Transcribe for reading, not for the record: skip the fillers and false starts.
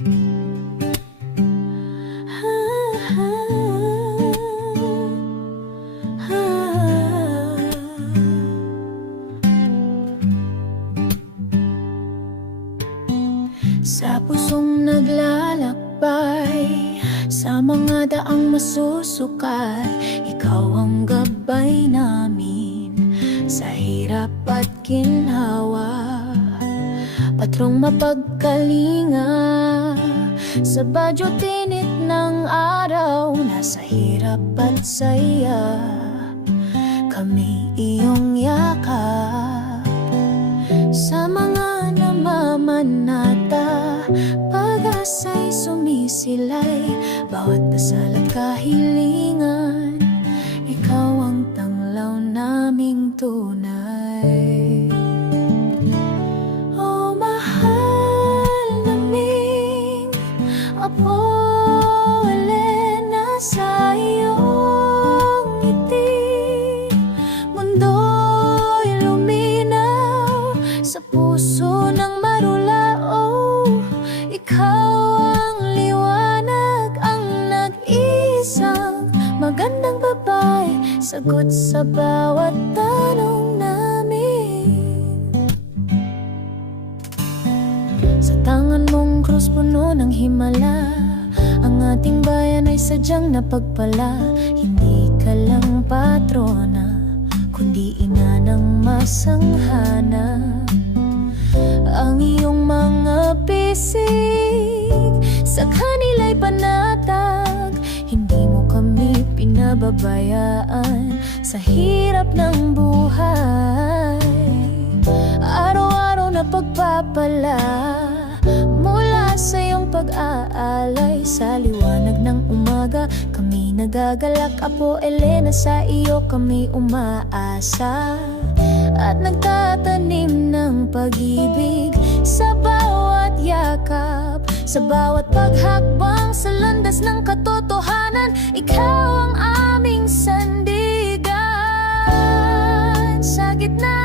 Sa pusong naglalakbay, sa mga daang masusukal, ikaw ang gabay namin sa hirap at ginhawa. Patrong mapagkalinga, sa badyo tinit ng araw, nasa hirap at saya, kami iyong yakap. Sa mga namamanata, pag-asa'y sumisilay, bawat dasal at kahilingan, ikaw ang tanglaw naming tunay. O mahal naming Apo Elena, sa iyong ngiti mundo'y luminaw, sa puso ng marulao, ikaw ang liwanag, ang nag-isang magandang babae, sagot sa bawat tanong namin. Sa tangan mong krus puno ng himala, ang ating bayan ay sadyang napagpala. Hindi ka lang patrona, kundi ina ng masanghana. Ang iyong mga pisig sa kanila'y panatag, hindi mo kami pinababayaan sa hirap ng buhay. Araw-araw na pagpapala mula sa iyong pag-aalay, sa liwanag ng umaga kami nagagalak. Apo Elena, sa iyo kami umaasa at nagtatanim ng pag-ibig sa bawat yakap, sa bawat paghakbang sa landas ng katotohanan. Ikaw ang aming sandigan sa gitna